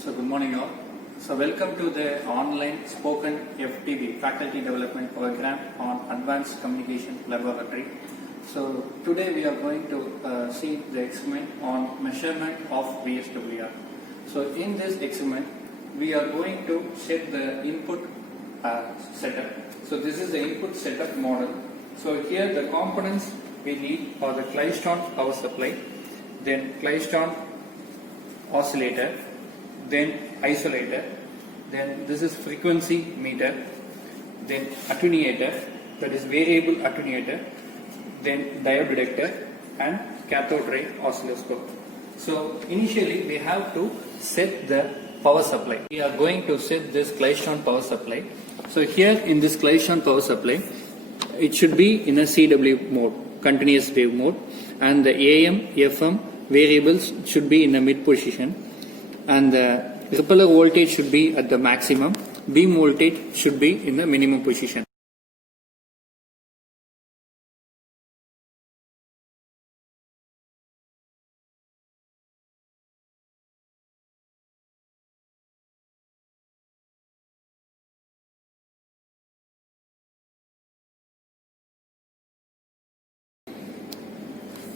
So good morning all. So welcome to the online spoken FTB Faculty Development Program on Advanced Communication Laboratory. So today we are going to see the experiment on measurement of VSWR. So in this experiment we are going to set the input setup. So this is the input setup model. So here the components we need are the Klystron power supply, then Klystron oscillator, then isolator, then this is frequency meter, then attenuator, that is variable attenuator, then diode detector and cathode ray oscilloscope. So initially we have to set the power supply. We are going to set this Klystron power supply. So here in this Klystron power supply, it should be in a CW mode, continuous wave mode, and the AM, FM variables should be in the mid position, and the repeller voltage should be at the maximum, beam voltage should be in the minimum position.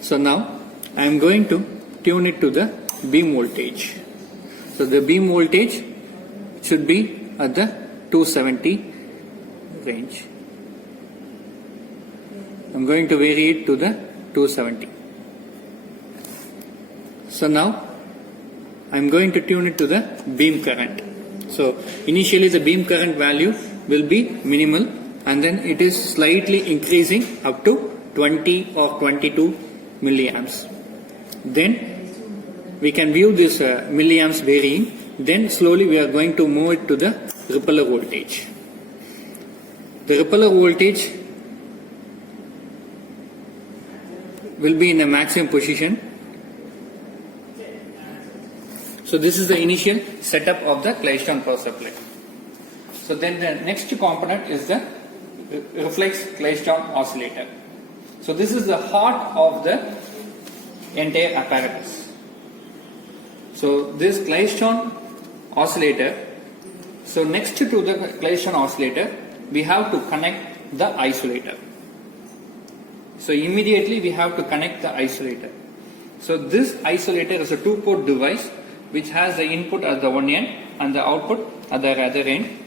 So now I am going to tune it to the beam voltage. So the beam voltage should be at the 270 range. I am going to vary it to the 270. So now I am going to tune it to the beam current. So initially the beam current value will be minimal, and then it is slightly increasing up to 20 or 22 milliamps. Then we can view this milliamps varying. Then slowly we are going to move it to the repeller voltage. The repeller voltage will be in a maximum position. So this is the initial setup of the Klystron power supply. So then the next component is the reflex Klystron oscillator. So this is the heart of the entire apparatus. So this Klystron oscillator, so next to the Klystron oscillator we have to connect the isolator. So immediately we have to connect the isolator. So this isolator is a two-port device which has the input at the one end and the output at the other end.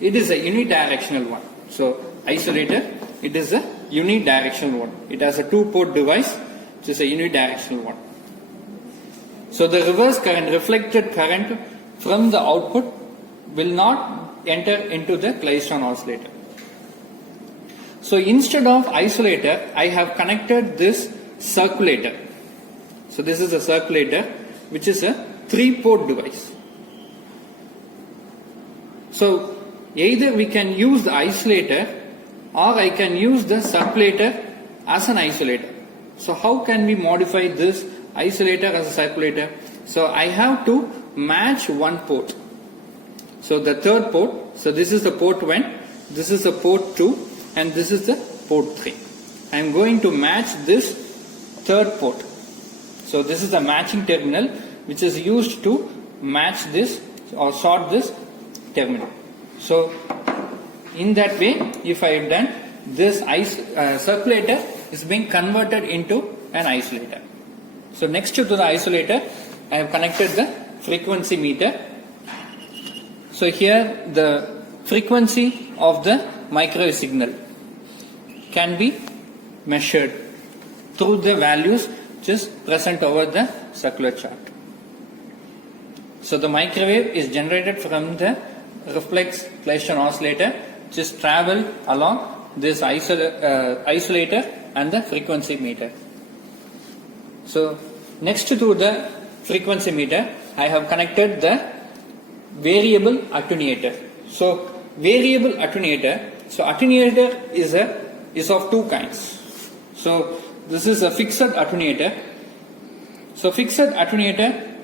It is a unidirectional one. So isolator, it is a unidirectional one. It has a two-port device which is a unidirectional one. So the reverse current, reflected current from the output will not enter into the Klystron oscillator. So instead of isolator, I have connected this circulator. So this is a circulator which is a three-port device. So either we can use the isolator or I can use the circulator as an isolator. So how can we modify this isolator as a circulator? So I have to match one port. So the third port, so this is the port 1, this is the port 2, and this is the port 3. I am going to match this third port. So this is the matching terminal which is used to match this or sort this terminal. So in that way, if I have done, this circulator is being converted into an isolator. So next to the isolator, I have connected the frequency meter. So here the frequency of the microwave signal can be measured through the values which is present over the circular chart. So the microwave is generated from the reflex Klystron oscillator which is traveled along this isolator and the frequency meter. So next to the frequency meter, I have connected the variable attenuator. So variable attenuator, so attenuator is of two kinds. So this is a fixed attenuator. So fixed attenuator,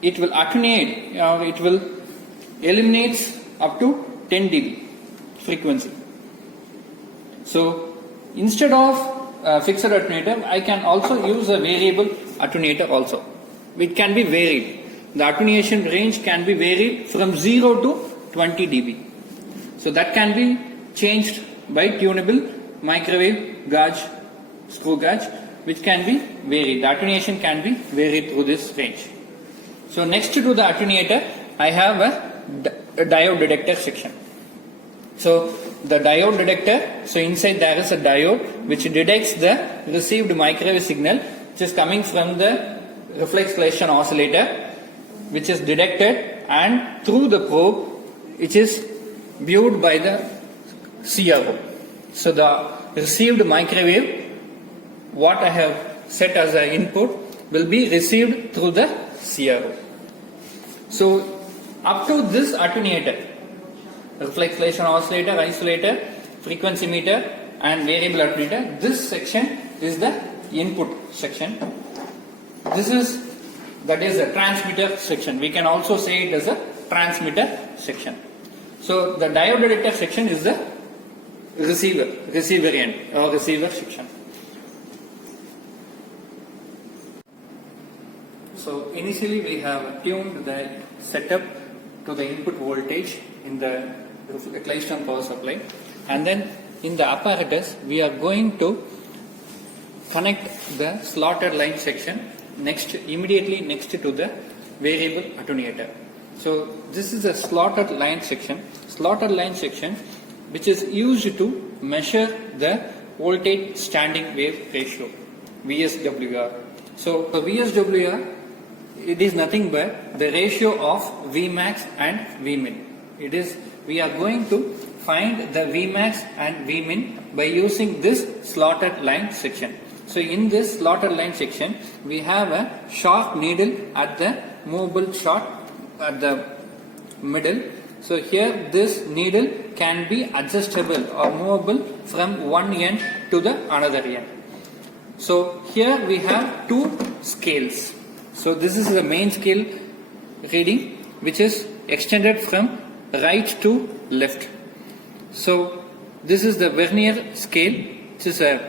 it will attenuate, it will eliminate up to 10 dB frequency. So instead of fixed attenuator, I can also use a variable attenuator also. It can be varied. the attenuation range can be varied from 0 to 20 dB. So that can be changed by tunable microwave gauge, screw gauge, which can be varied. The attenuation can be varied through this range. So next to the attenuator, I have a diode detector section. So the diode detector, so inside there is a diode which detects the received microwave signal which is coming from the reflex collision oscillator, which is detected, and through the probe which is viewed by the CRO. So the received microwave, what I have set as an input, will be received through the CRO. So up to this attenuator, reflex collision oscillator, isolator, frequency meter and variable attenuator, this section is the input section. That is the transmitter section. We can also say it as a transmitter section. So the diode detector section is the receiver end or receiver section. So initially we have tuned the setup to the input voltage in the Klystron power supply, and then in the apparatus we are going to connect the slotted line section immediately next to the variable attenuator. So this is a slotted line section which is used to measure the voltage standing wave ratio, VSWR. So for VSWR, it is nothing but the ratio of Vmax and Vmin. We are going to find the Vmax and Vmin by using this slotted line section. So in this slotted line section, we have a sharp needle at the movable short at the middle. So here this needle can be adjustable or movable from one end to the another end. So here we have two scales. So this is the main scale reading, which is extended from right to left. So this is the vernier scale, which is a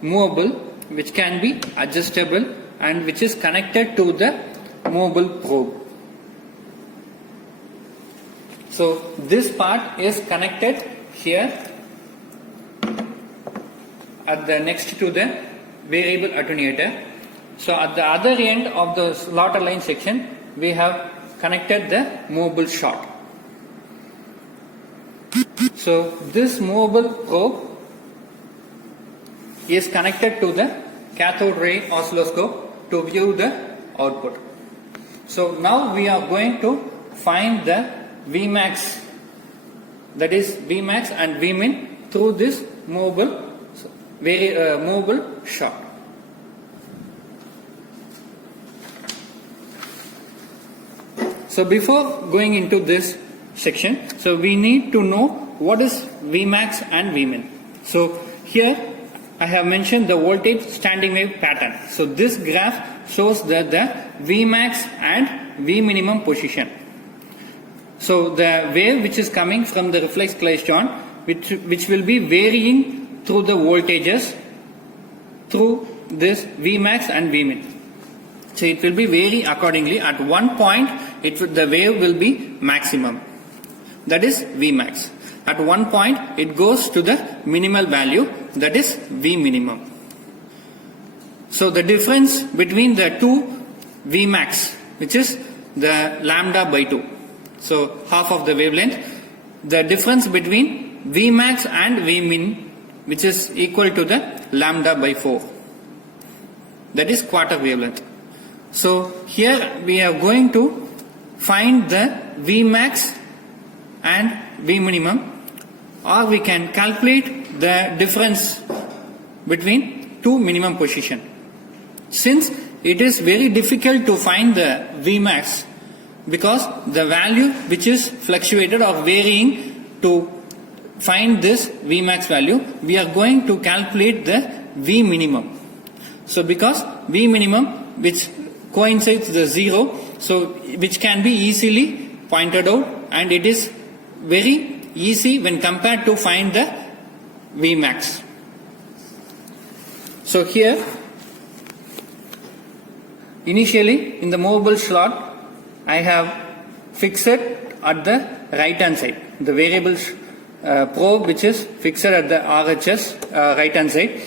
movable, which can be adjustable and which is connected to the movable probe. So this part is connected here at the next to the variable attenuator. So at the other end of the slotted line section, we have connected the movable short. So this movable probe is connected to the cathode ray oscilloscope to view the output. So now we are going to find the Vmax, that is Vmax and Vmin, through this movable short. So before going into this section, so we need to know what is Vmax and Vmin. So here I have mentioned the voltage standing wave pattern. So this graph shows the Vmax and Vminimum position. So the wave which is coming from the reflex klystron, which will be varying through the voltages through this Vmax and Vmin. So it will be vary accordingly. At one point the wave will be maximum, that is Vmax. At one point it goes to the minimal value, that is Vminimum. So the difference between the two Vmax, which is the lambda by 2, so half of the wavelength, the difference between Vmax and Vmin, which is equal to the lambda by 4, that is quarter wavelength. So here we are going to find the Vmax and Vminimum, or we can calculate the difference between two minimum position. Since it is very difficult to find the Vmax, because the value which is fluctuated or varying, to find this Vmax value, we are going to calculate the Vminimum. So because Vminimum, which coincides the 0, so which can be easily pointed out, and it is very easy when compared to find the Vmax. So here initially in the movable slot I have fixed at the right hand side, the variable probe which is fixed at the RHS right hand side.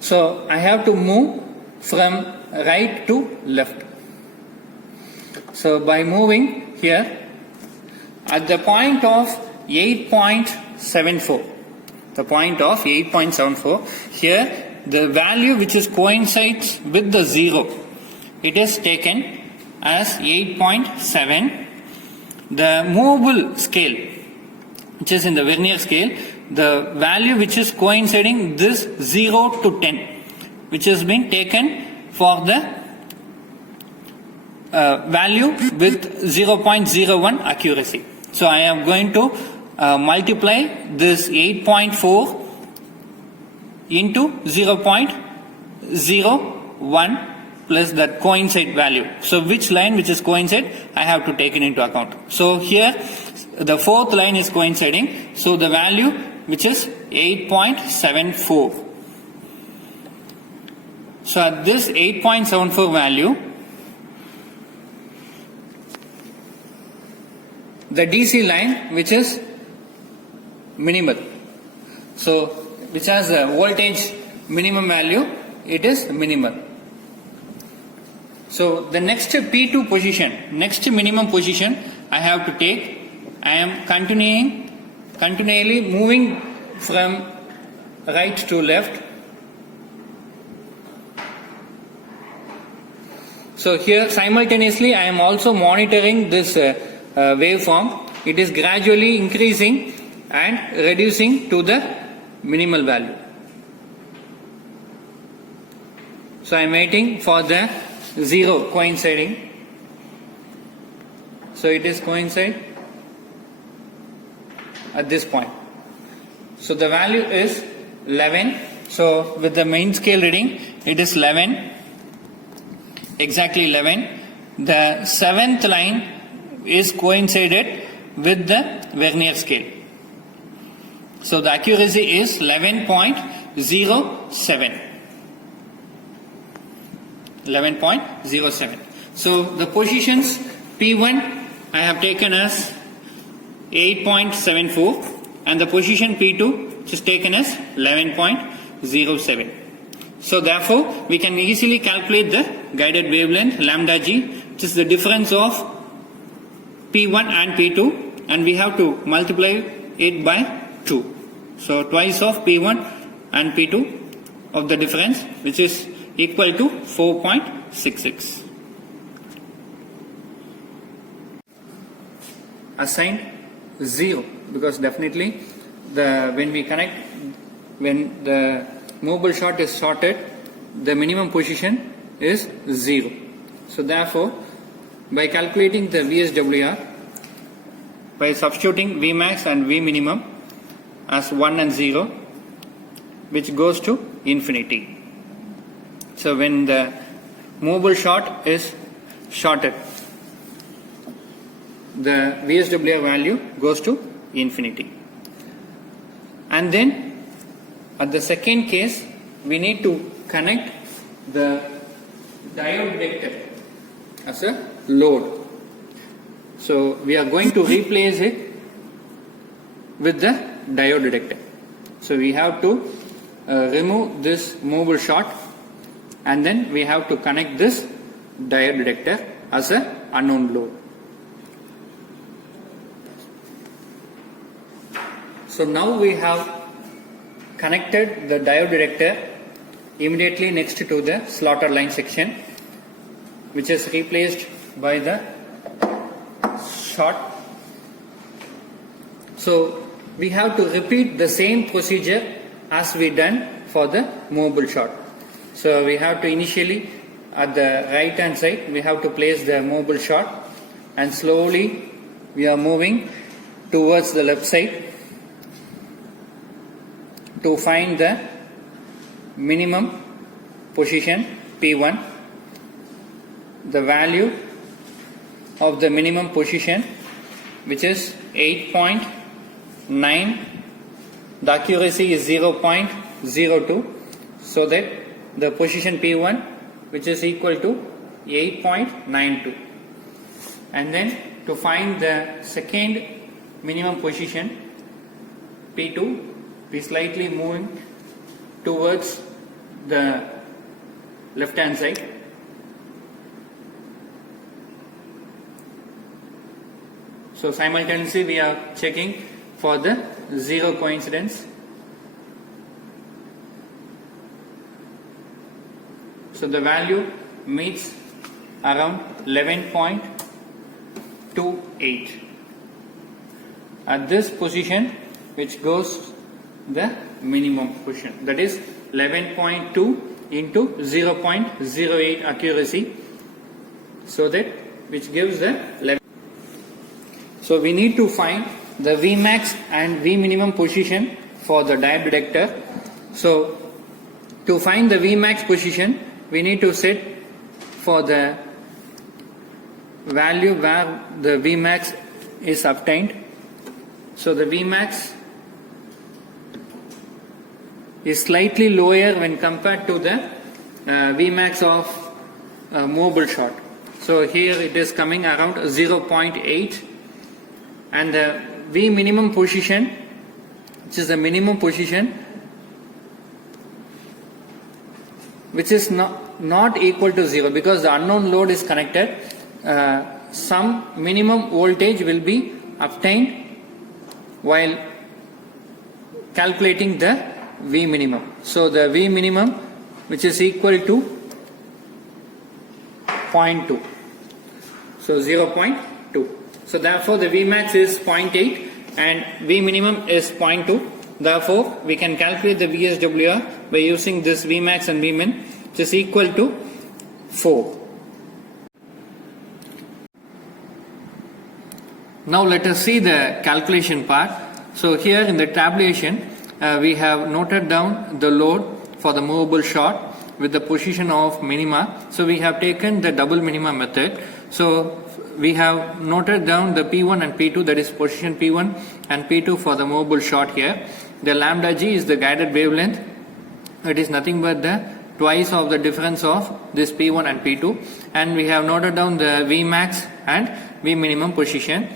So I have to move from right to left. So by moving here at the point of 8.74, the point of 8.74, here the value which is coincides with the 0, it is taken as 8.7. The movable scale, which is in the vernier scale, the value which is coinciding this 0 to 10, which has been taken for the value with 0.01 accuracy. So I am going to multiply this 8.4 into 0.01 plus that coincide value. So which line which is coincide, I have to take it into account. So here the fourth line is coinciding, so the value which is 8.74. So at this 8.74 value, the DC line which is minimal, so which has a voltage minimum value, it is minimal. So the next P2 position, next minimum position I have to take, I am continually moving from right to left. So here simultaneously I am also monitoring this waveform. It is gradually increasing and reducing to the minimal value. So I am waiting for the 0 coinciding. So it is coincide at this point. So the value is 11. So with the main scale reading, it is 11, exactly 11. The 7th line is coincided with the vernier scale. So the accuracy is 11.07. 11.07. So the positions P1 I have taken as 8.74 and the position P2 which is taken as 11.07. So therefore we can easily calculate the guided wavelength lambda g, which is the difference of P1 and P2, and we have to multiply it by 2. So twice of P1 and P2 of the difference, which is equal to 4.66. Assign 0 because definitely when the movable shot is shorted, the minimum position is 0. So therefore, by calculating the VSWR, by substituting Vmax and Vminimum as 1 and 0, which goes to infinity. So when the movable shot is shorted, the VSWR value goes to infinity. And then at the second case, we need to connect the diode detector as a load. So we are going to replace it with the diode detector. So we have to remove this movable shot, and then we have to connect this diode detector as a unknown load. So now we have connected the diode detector immediately next to the slaughter line section, which is replaced by the shot. So we have to repeat the same procedure as we done for the movable shot. So we have to initially at the right hand side we have to place the movable shot, and slowly we are moving towards the left side to find the minimum position P1. The value of the minimum position, which is 8.9, the accuracy is 0.02, so that the position P1 which is equal to 8.92, and then to find the second minimum position P2, we slightly moving towards the left hand side. So simultaneously we are checking for the zero coincidence. So the value meets around 11.28 at this position, which goes the minimum position, that is 11.2 into 0.08 accuracy, so that which gives the 11. So we need to find the Vmax and Vminimum position for the diode detector. So to find the Vmax position, we need to set for the value where the Vmax is obtained. So the Vmax is slightly lower when compared to the Vmax of movable short. So here it is coming around 0.8, and the V minimum position, which is the minimum position, which is not equal to 0, because the unknown load is connected. Some minimum voltage will be obtained while calculating the V minimum. So the V minimum, which is equal to 0.2, so 0.2. So therefore the Vmax is 0.8 and V minimum is 0.2. Therefore we can calculate the VSWR by using this Vmax and Vmin, which is equal to 4. Now let us see the calculation part. So here in the tabulation we have noted down the load for the movable short with the position of minima. So we have taken the double minima method. So we have noted down the P1 and P2, that is position P1 and P2 for the movable short here. The lambda G is the guided wavelength. It is nothing but the twice of the difference of this P1 and P2, and we have noted down the Vmax and Vminimum position.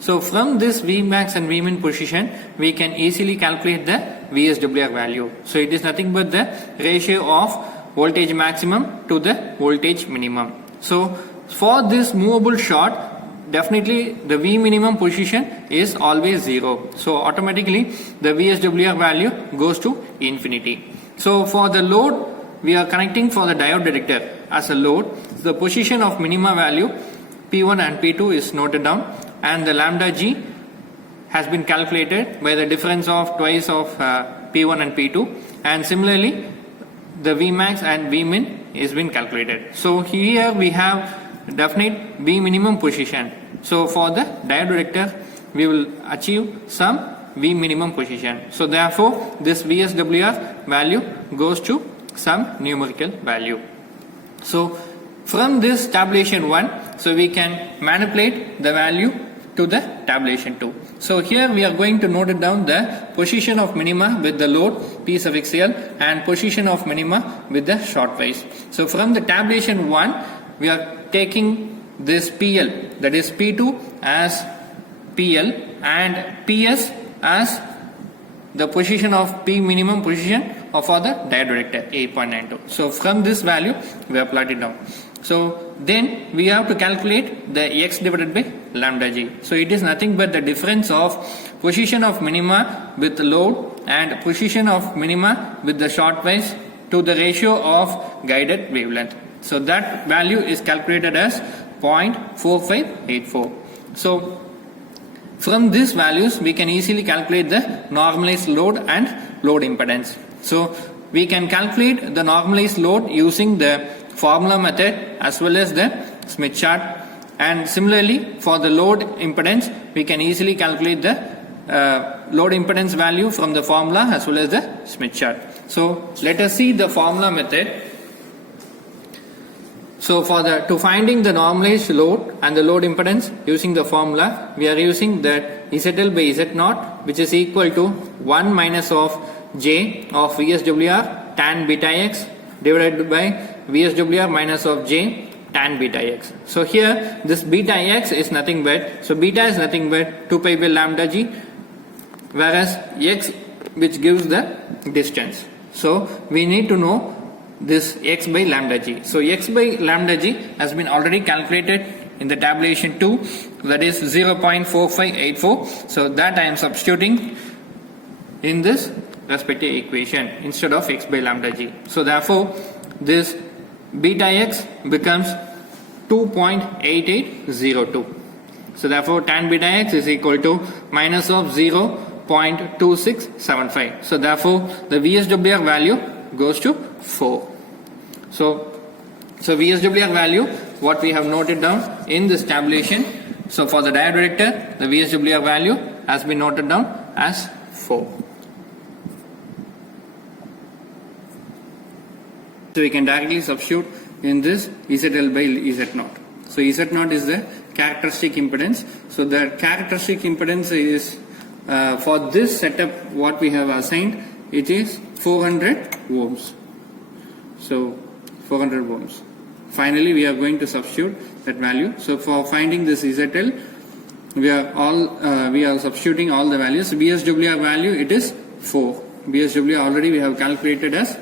So from this Vmax and Vmin position, we can easily calculate the VSWR value. So it is nothing but the ratio of voltage maximum to the voltage minimum. So for this movable short, definitely the V minimum position is always 0. So automatically the VSWR value goes to infinity. So for the load, we are connecting for the diode detector as a load. The position of minima value P1 and P2 is noted down, and the lambda G has been calculated by the difference of twice of P1 and P2, and similarly the Vmax and Vmin is been calculated. So here we have definite V minimum position. So for the diode detector we will achieve some V minimum position. So therefore this VSWR value goes to some numerical value. So from this tabulation 1, so we can manipulate the value to the tabulation 2. So here we are going to note it down the position of minima with the load P suffix L and position of minima with the short wise. So from the tabulation 1, we are taking this PL, that is P2 as PL and PS as the position of P minimum position for the diode detector 8.92. So from this value we have plotted it down. So then we have to calculate the X divided by lambda G. So it is nothing but the difference of position of minima with load and position of minima with the short wise to the ratio of guided wavelength. So that value is calculated as 0.4584. So from these values we can easily calculate the normalized load and load impedance. So we can calculate the normalized load using the formula method as well as the Smith chart, and similarly for the load impedance we can easily calculate the load impedance value from the formula as well as the Smith chart. So let us see the formula method. So for to finding the normalized load and the load impedance using the formula, we are using that ZL by Z0, which is equal to 1 minus of J of VSWR tan beta x divided by VSWR minus of j tan beta x. So here this beta x is nothing but, so beta is nothing but 2 pi by lambda g, whereas x which gives the distance. So we need to know this x by lambda g. So x by lambda g has been already calculated in the tabulation 2, that is 0.4584. So that I am substituting in this respective equation instead of x by lambda g. So therefore this beta x becomes 2.8802. So therefore tan beta x is equal to minus of 0.2675. So therefore the VSWR value goes to 4. So VSWR value, what we have noted down in this tabulation, so for the diode detector the VSWR value has been noted down as 4. So we can directly substitute in this ZL by Z0. So Z0 is the characteristic impedance. So the characteristic impedance is for this setup what we have assigned, it is 400 ohms. So 400 ohms. Finally we are going to substitute that value. So for finding this ZL, we are substituting all the values. VSWR value, it is 4. VSWR already we have calculated as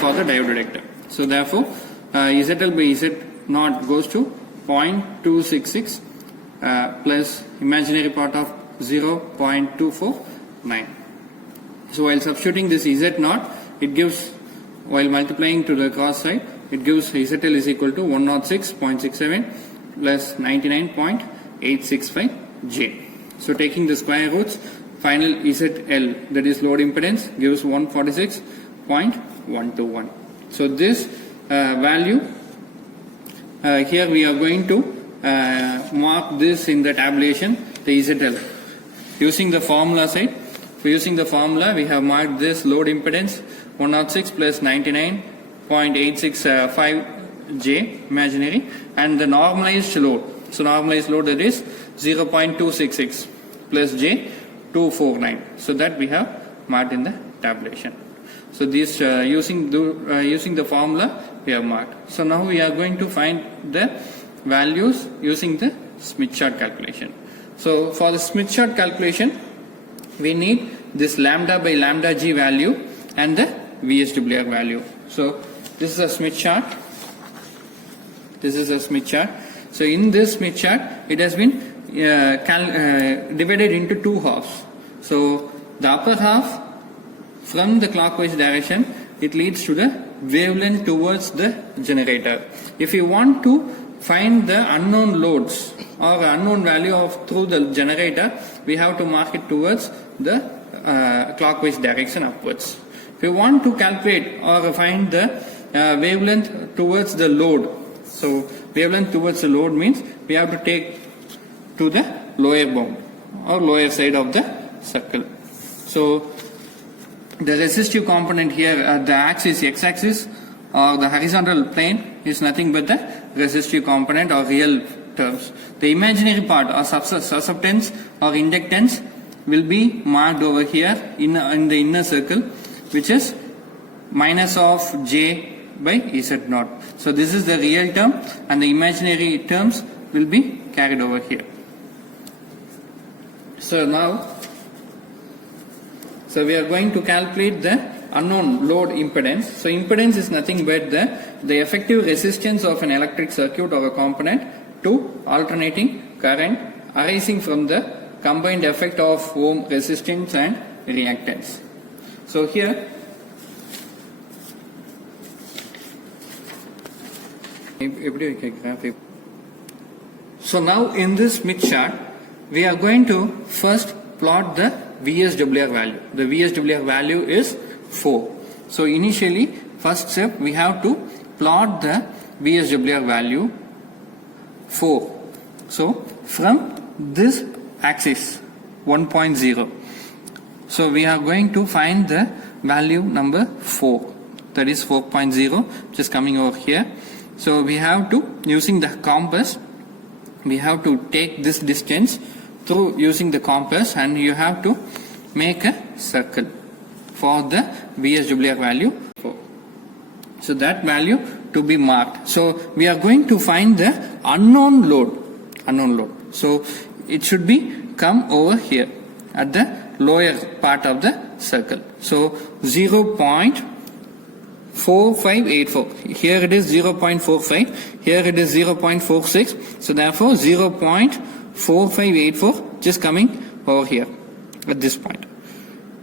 for the diode detector. So therefore ZL by Z0 goes to 0.266 plus imaginary part of 0.249. So while substituting this Z0, it gives, while multiplying to the cross side, it gives ZL is equal to 106.67 plus 99.865 J. So taking the square roots, final ZL, that is load impedance, gives 146.121. So this value, here we are going to mark this in the tabulation, the ZL. Using the formula side, using the formula we have marked this load impedance 106 plus 99.865 J imaginary, and the normalized load. So normalized load, that is 0.266 plus J 249. So that we have marked in the tabulation. So this using the formula we have marked. So now we are going to find the values using the Smith chart calculation. So for the Smith chart calculation, we need this lambda by lambda g value and the VSWR value. So this is a Smith chart. This is a Smith chart. So in this Smith chart, it has been divided into two halves. So the upper half, from the clockwise direction, it leads to the wavelength towards the generator. If you want to find the unknown loads or unknown value of through the generator, we have to mark it towards the clockwise direction upwards. If you want to calculate or find the wavelength towards the load, so wavelength towards the load means we have to take to the lower bound or lower side of the circle. So the resistive component here at the axis, x-axis, or the horizontal plane, is nothing but the resistive component or real terms. The imaginary part or susceptance or inductance will be marked over here in the inner circle, which is minus of J by Z0. So this is the real term, and the imaginary terms will be carried over here. So now, so we are going to calculate the unknown load impedance. So impedance is nothing but the effective resistance of an electric circuit or a component to alternating current arising from the combined effect of ohm resistance and reactance. So here so now in this Smith chart, we are going to first plot the VSWR value. The VSWR value is 4. So initially, first step, we have to plot the VSWR value 4. So from this axis 1.0, so we are going to find the value number 4, that is 4.0, which is coming over here. So we have to, using the compass, we have to take this distance through using the compass, and you have to make a circle for the VSWR value 4. So that value to be marked. So we are going to find the unknown load. So it should be come over here at the lower part of the circle. So 0.4584. Here it is 0.45. Here it is 0.46. So therefore 0.4584 just coming over here at this point.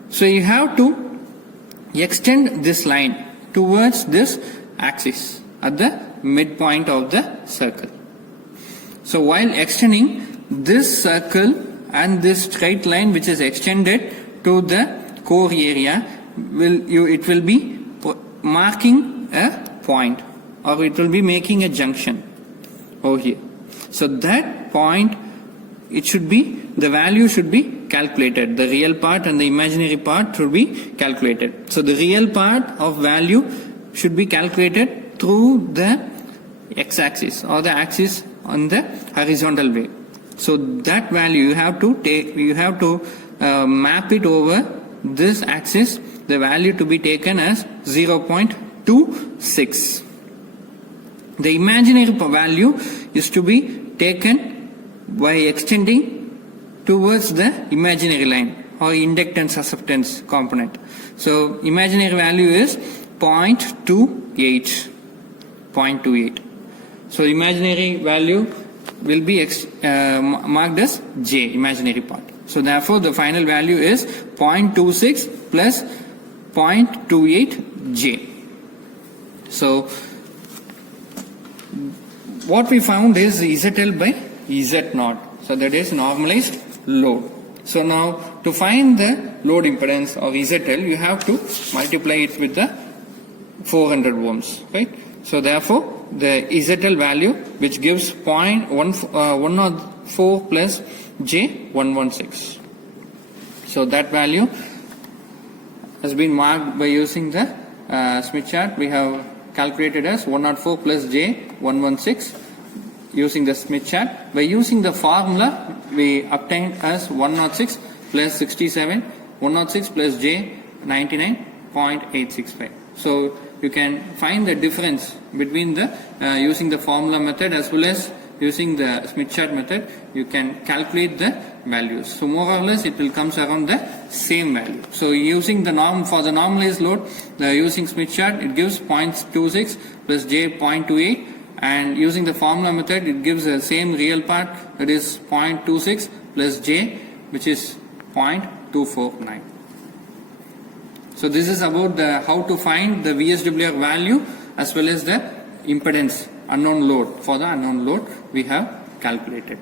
So you have to extend this line towards this axis at the midpoint of the circle. So while extending this circle and this straight line which is extended to the core area, it will be marking a point, or it will be making a junction over here. So that point, the value should be calculated. The real part and the imaginary part should be calculated. So the real part of value should be calculated through the x-axis or the axis on the horizontal way. So that value you have to map it over this axis. The value to be taken as 0.26. The imaginary value is to be taken by extending towards the imaginary line or inductance susceptance component. So imaginary value is 0.28. So imaginary value will be marked as J, imaginary part. So therefore the final value is 0.26 plus 0.28 J. So what we found is ZL by Z0. So that is normalized load. So now to find the load impedance of ZL, you have to multiply it with the 400 ohms, right? So therefore the ZL value, which gives 104 plus J116. So that value has been marked by using the Smith chart. We have calculated as 104 plus J116 using the Smith chart. By using the formula, we obtained as 106 plus 67, 106 plus J99.865. So you can find the difference between the using the formula method as well as using the Smith chart method. You can calculate the values. So more or less it will comes around the same value. So using the for the normalized load, using Smith chart, it gives 0.26 plus J0.28, and using the formula method, it gives the same real part, that is 0.26 plus J, which is 0.249. So this is about how to find the VSWR value as well as the impedance unknown load. For the unknown load we have calculated.